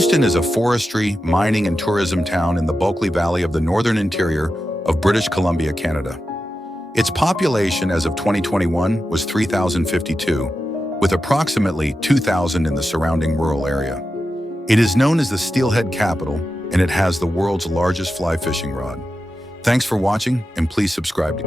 Houston is a forestry, mining, and tourism town in the Bulkley Valley of the northern interior of British Columbia, Canada. Its population as of 2021 was 3,052, with approximately 2,000 in the surrounding rural area. It is known as the Steelhead Capital, and it has the world's largest fly fishing rod. Thanks for watching, and please subscribe to